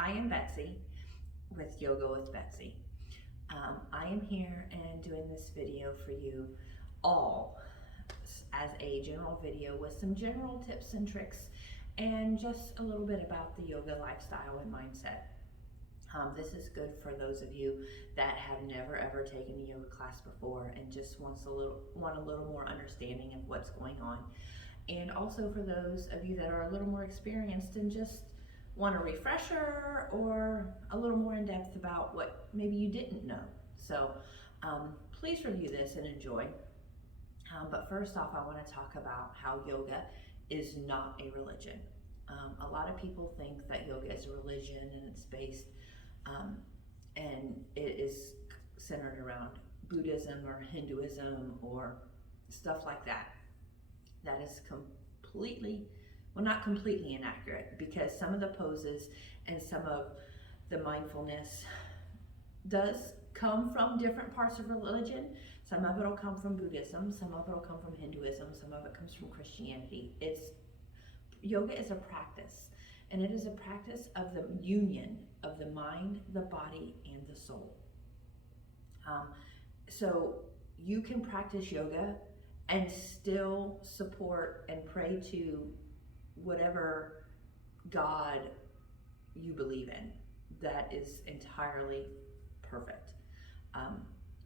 I am Betsy with Yoga with Betsy. I am here and doing this video for you all as a general video with some general tips and tricks and just a little bit about the yoga lifestyle and mindset. This is good for those of you that have never ever taken a yoga class before and just want a little more understanding of what's going on. And also for those of you that are a little more experienced and just want a refresher or a little more in depth about what maybe you didn't know. So please review this and enjoy. But first off, I want to talk about how yoga is not a religion. A lot of people think that yoga is a religion and it's based and it is centered around Buddhism or Hinduism or stuff like that. That is completely, well, not completely inaccurate, because some of the poses and some of the mindfulness does come from different parts of religion. Some of it will come from Buddhism, some of it will come from Hinduism, some of it comes from Christianity. Yoga is a practice, and it is a practice of the union of the mind, the body, and the soul. So you can practice yoga and still support and pray to whatever God you believe in. That is entirely perfect.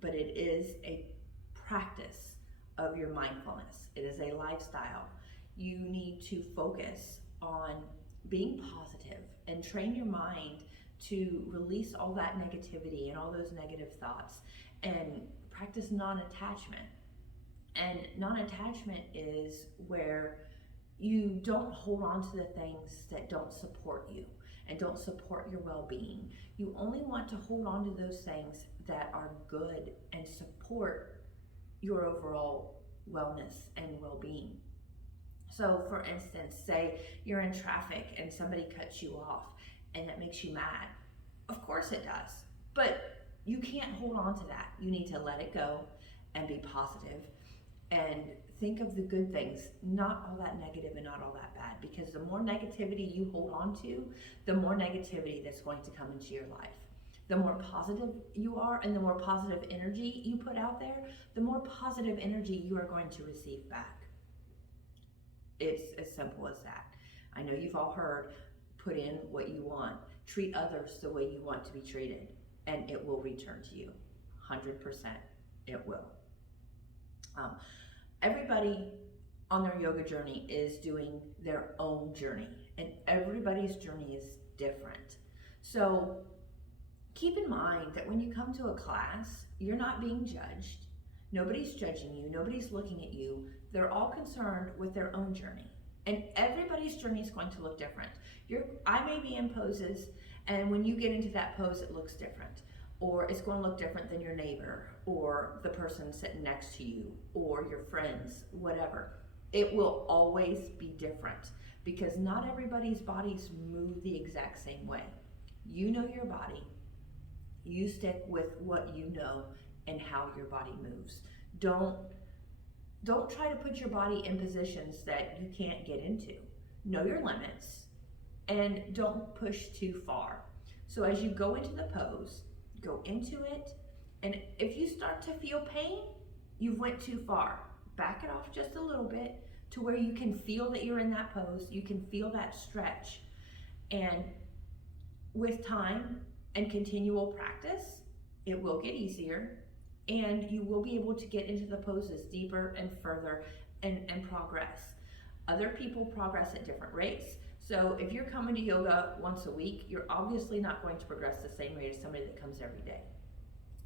But it is a practice of your mindfulness. It is a lifestyle. You need to focus on being positive and train your mind to release all that negativity and all those negative thoughts and practice non-attachment. And non-attachment is where you don't hold on to the things that don't support you and don't support your well-being. You only want to hold on to those things that are good and support your overall wellness and well-being. So for instance, say you're in traffic and somebody cuts you off and that makes you mad. Of course it does, but you can't hold on to that. You need to let it go and be positive and think of the good things, not all that negative and not all that bad, because the more negativity you hold on to, the more negativity that's going to come into your life. The more positive you are and the more positive energy you put out there, the more positive energy you are going to receive back. It's as simple as that. I know you've all heard, put in what you want, treat others the way you want to be treated, and it will return to you. 100%, it will. Everybody on their yoga journey is doing their own journey, and everybody's journey is different. So keep in mind that when you come to a class, you're not being judged. Nobody's judging you. Nobody's looking at you. They're all concerned with their own journey, and everybody's journey is going to look different. I may be in poses, and when you get into that pose, it looks different. Or it's going to look different than your neighbor or the person sitting next to you or your friends, whatever. It will always be different because not everybody's bodies move the exact same way. You know your body. You stick with what you know and how your body moves. Don't try to put your body in positions that you can't get into. Know your limits and don't push too far. So as you go into the pose, go into it, and if you start to feel pain, you've went too far. Back it off just a little bit to where you can feel that you're in that pose, you can feel that stretch, and with time and continual practice, it will get easier, and you will be able to get into the poses deeper and further and progress. Other people progress at different rates. So if you're coming to yoga once a week, you're obviously not going to progress the same rate as somebody that comes every day.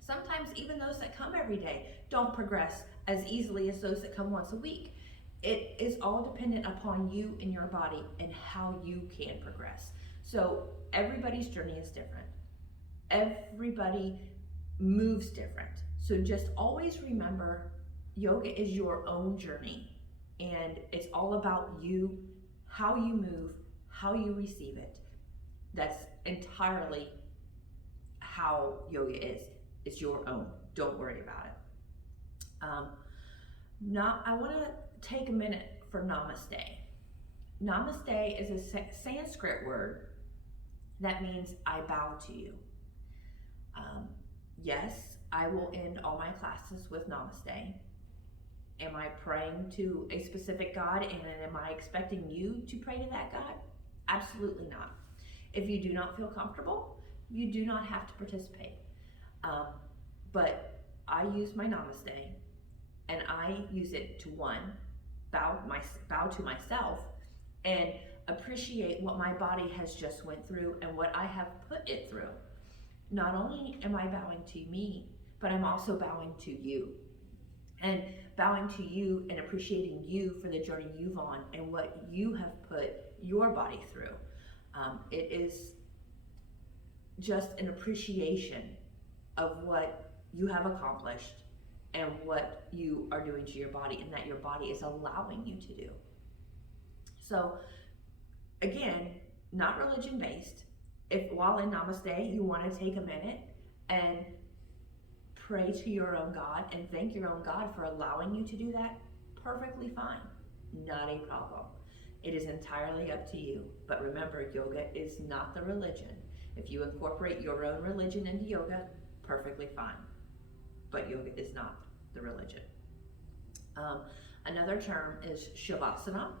Sometimes even those that come every day don't progress as easily as those that come once a week. It is all dependent upon you and your body and how you can progress. So everybody's journey is different. Everybody moves different. So just always remember, yoga is your own journey, and it's all about you, how you move, how you receive it. That's entirely how yoga is. It's your own. Don't worry about it. Now, I want to take a minute for namaste. Namaste is a Sanskrit word, That means I bow to you. Yes, I will end all my classes with namaste. Am I praying to a specific God, and am I expecting you to pray to that God? Absolutely not. If you do not feel comfortable, you do not have to participate. But I use my namaste, and I use it to, one, bow to myself and appreciate what my body has just went through and what I have put it through. Not only am I bowing to me, but I'm also bowing to you. And bowing to you and appreciating you for the journey you've on and what you have put your body through. It is just an appreciation of what you have accomplished and what you are doing to your body, and that your body is allowing you to do. So again, not religion based. If while in namaste you want to take a minute and pray to your own God and thank your own God for allowing you to do that, perfectly fine. Not a problem. It is entirely up to you. But remember, yoga is not the religion. If you incorporate your own religion into yoga, perfectly fine. But yoga is not the religion. Another term is Shavasana.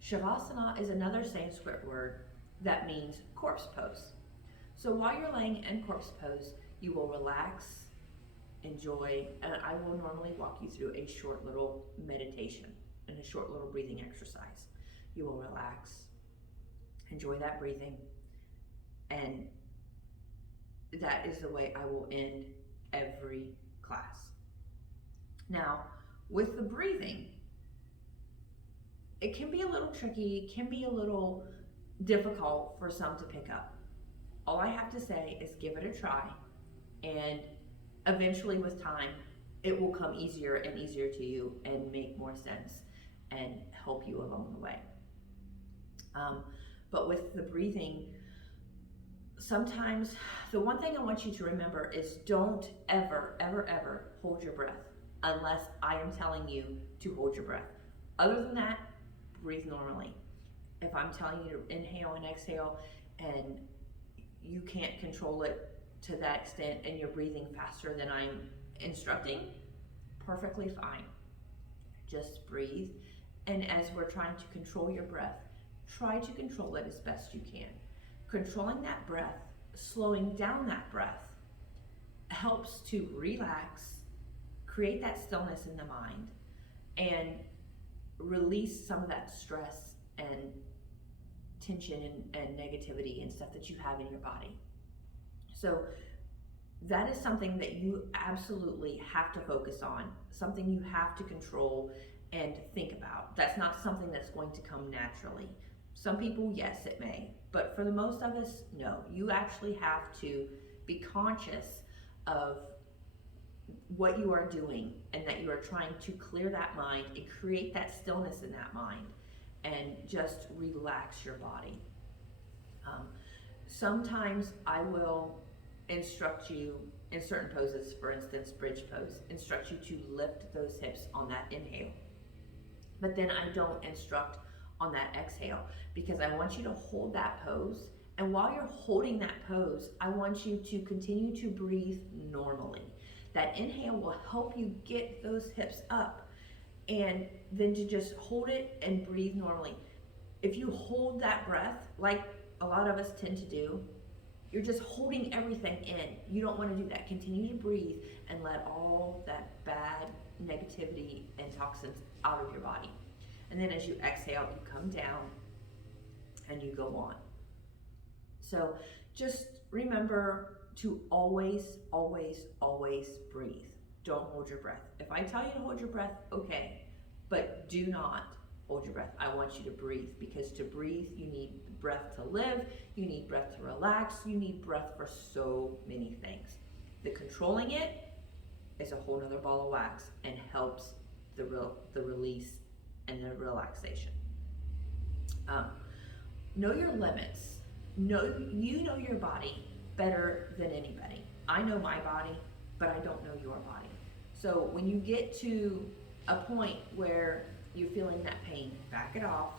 Shavasana is another Sanskrit word that means corpse pose. So while you're laying in corpse pose, you will relax, enjoy, and I will normally walk you through a short little meditation and a short little breathing exercise. You will relax, enjoy that breathing, and that is the way I will end every class. Now, with the breathing, it can be a little tricky, it can be a little difficult for some to pick up. All I have to say is give it a try, and eventually with time, it will come easier and easier to you and make more sense and help you along the way. But with the breathing, sometimes the one thing I want you to remember is don't ever, ever, ever hold your breath unless I am telling you to hold your breath. Other than that, breathe normally. If I'm telling you to inhale and exhale and you can't control it to that extent and you're breathing faster than I'm instructing, perfectly fine. Just breathe. And as we're trying to control your breath, try to control it as best you can. Controlling that breath, slowing down that breath, helps to relax, create that stillness in the mind, and release some of that stress and tension and negativity and stuff that you have in your body. So that is something that you absolutely have to focus on, something you have to control and think about. That's not something that's going to come naturally. Some people, yes, it may, but for the most of us, no. You actually have to be conscious of what you are doing and that you are trying to clear that mind and create that stillness in that mind and just relax your body. Sometimes I will instruct you in certain poses, for instance, bridge pose, instruct you to lift those hips on that inhale. But then I don't instruct on that exhale because I want you to hold that pose. And while you're holding that pose, I want you to continue to breathe normally. That inhale will help you get those hips up, and then to just hold it and breathe normally. If you hold that breath, like a lot of us tend to do, you're just holding everything in. You don't want to do that. Continue to breathe and let all that bad negativity and toxins out of your body. And then as you exhale, you come down and you go on. So just remember to always, always, always breathe. Don't hold your breath. If I tell you to hold your breath, okay, but do not hold your breath. I want you to breathe, because to breathe, you need breath to live, you need breath to relax, you need breath for so many things. The controlling it is a whole nother ball of wax and helps the release and the relaxation. Know your limits. You know your body better than anybody. I know my body, but I don't know your body. So when you get to a point where you're feeling that pain, back it off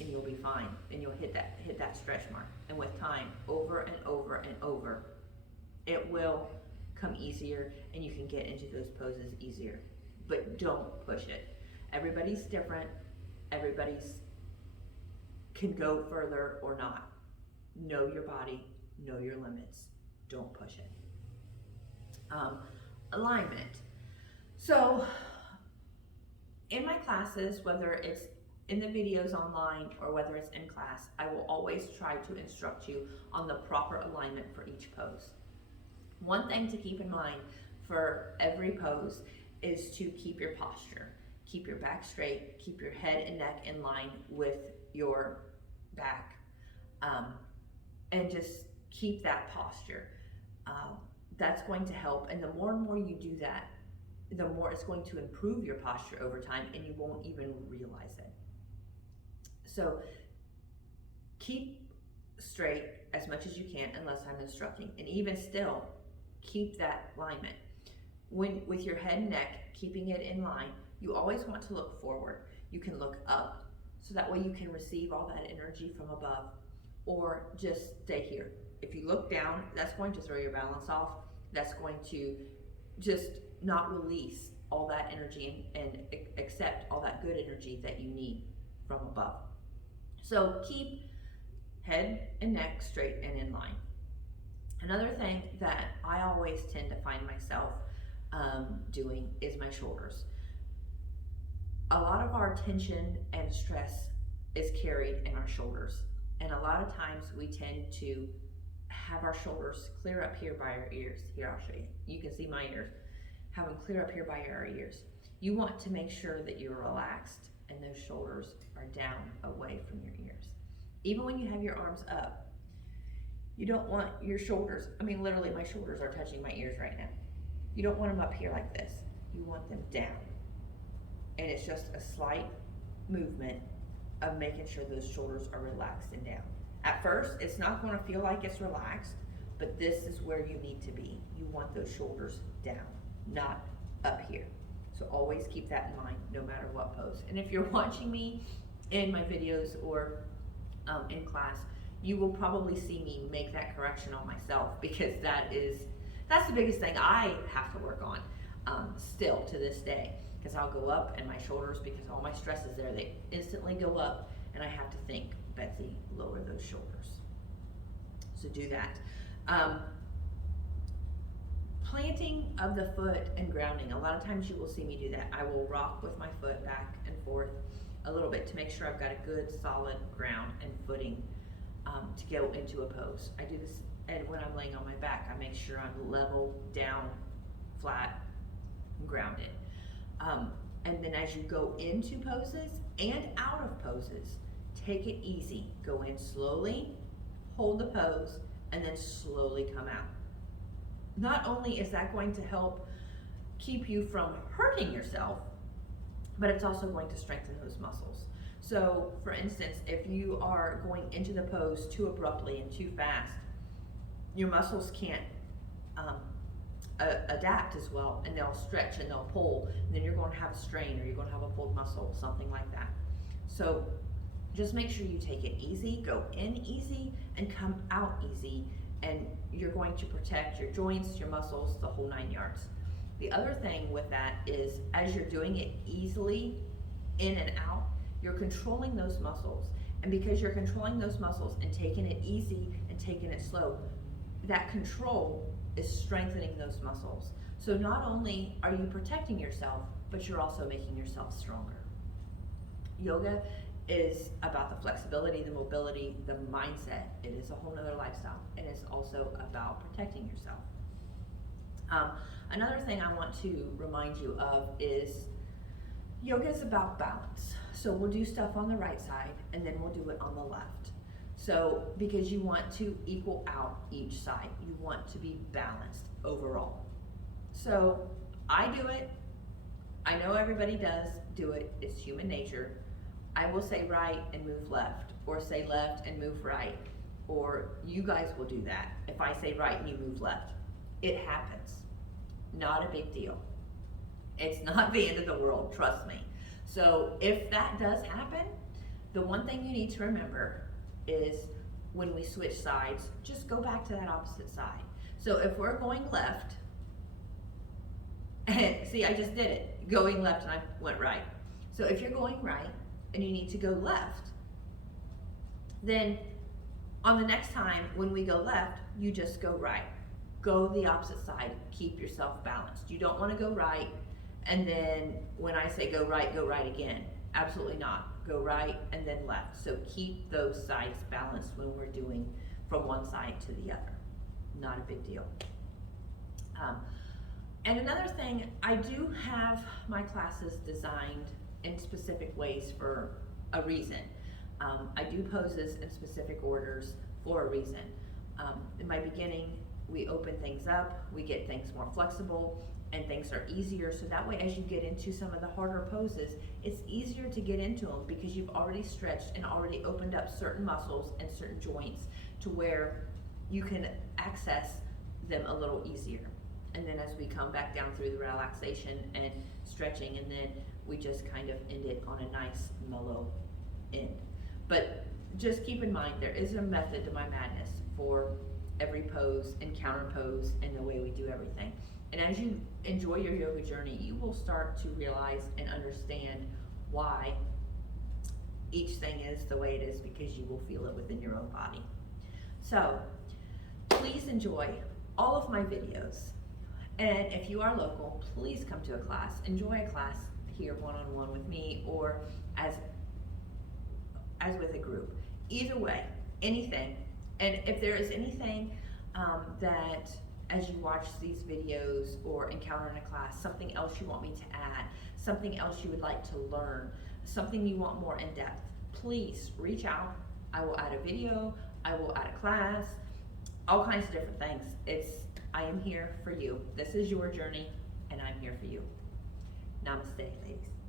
and you'll be fine, and you'll hit that stretch mark. And with time, over and over and over, it will come easier, and you can get into those poses easier. But don't push it. Everybody's different. Everybody's can go further or not. Know your body, know your limits. Don't push it. Alignment. So in my classes, whether it's in the videos online or whether it's in class, I will always try to instruct you on the proper alignment for each pose. One thing to keep in mind for every pose is to keep your posture. Keep your back straight, keep your head and neck in line with your back, and just keep that posture. That's going to help, and the more and more you do that, the more it's going to improve your posture over time, and you won't even realize it. So keep straight as much as you can unless I'm instructing, and even still, keep that alignment. With your head and neck, keeping it in line, you always want to look forward. You can look up, so that way you can receive all that energy from above, or just stay here. If you look down, that's going to throw your balance off. That's going to just not release all that energy and accept all that good energy that you need from above. So keep head and neck straight and in line. Another thing that I always tend to find myself doing is my shoulders. A lot of our tension and stress is carried in our shoulders. And a lot of times we tend to have our shoulders clear up here by our ears. Here, I'll show you. You can see my ears. Have them clear up here by our ears. You want to make sure that you're relaxed and those shoulders are down away from your ears. Even when you have your arms up, you don't want your shoulders, I mean literally my shoulders are touching my ears right now. You don't want them up here like this. You want them down. And it's just a slight movement of making sure those shoulders are relaxed and down. At first, it's not going to feel like it's relaxed, but this is where you need to be. You want those shoulders down, not up here. So always keep that in mind, no matter what pose. And if you're watching me in my videos or in class, you will probably see me make that correction on myself, because that's the biggest thing I have to work on still to this day. Because I'll go up and my shoulders, because all my stress is there, they instantly go up, and I have to think, Betsy, lower those shoulders. So do that. Planting of the foot and grounding. A lot of times you will see me do that. I will rock with my foot back and forth a little bit to make sure I've got a good solid ground and footing to go into a pose. I do this, and when I'm laying on my back, I make sure I'm level, down, flat, and grounded. And then as you go into poses and out of poses, take it easy. Go in slowly, hold the pose, and then slowly come out. Not only is that going to help keep you from hurting yourself, but it's also going to strengthen those muscles. So for instance, if you are going into the pose too abruptly and too fast, your muscles can't adapt as well, and they'll stretch and they'll pull, and then you're going to have a strain, or you're going to have a pulled muscle, something like that. So just make sure you take it easy, go in easy, and come out easy, and you're going to protect your joints, your muscles, the whole 9 yards. The other thing with that is, as you're doing it easily in and out, you're controlling those muscles. And because you're controlling those muscles and taking it easy and taking it slow, that control is strengthening those muscles. So not only are you protecting yourself, but you're also making yourself stronger. Yoga is about the flexibility, the mobility, the mindset. It is a whole nother lifestyle, and it's also about protecting yourself. Another thing I want to remind you of is yoga is about balance. So we'll do stuff on the right side, and then we'll do it on the left. So because you want to equal out each side, you want to be balanced overall. So I do it. I know everybody does do it. It's human nature. I will say right and move left, or say left and move right, or you guys will do that. If I say right and you move left, it happens. Not a big deal. It's not the end of the world, trust me. So if that does happen, The one thing you need to remember is when we switch sides, just go back to that opposite side. So if we're going left, see, I just did it, going left and I went right. So if you're going right and you need to go left, then on the next time when we go left, you just go right. Go the opposite side, keep yourself balanced. You don't want to go right and then when I say go right again. Absolutely not. Go right and then left. So keep those sides balanced when we're doing from one side to the other. Not a big deal. And another thing, I do have my classes designed in specific ways for a reason. I do poses in specific orders for a reason. In my beginning, we open things up, we get things more flexible, and things are easier, so that way as you get into some of the harder poses, it's easier to get into them because you've already stretched and already opened up certain muscles and certain joints to where you can access them a little easier. And then as we come back down through the relaxation and stretching, and then we just kind of end it on a nice mellow end. But just keep in mind, there is a method to my madness for every pose and counter pose and the way we do everything. And as you enjoy your yoga journey, you will start to realize and understand why each thing is the way it is, because you will feel it within your own body. So please enjoy all of my videos. And if you are local, please come to a class. Enjoy a class here one-on-one with me or as with a group. Either way, anything. And if there is anything that as you watch these videos or encounter in a class, something else you want me to add, something else you would like to learn, something you want more in depth, please reach out. I will add a video, I will add a class, all kinds of different things. I am here for you. This is your journey and I'm here for you. Namaste, ladies.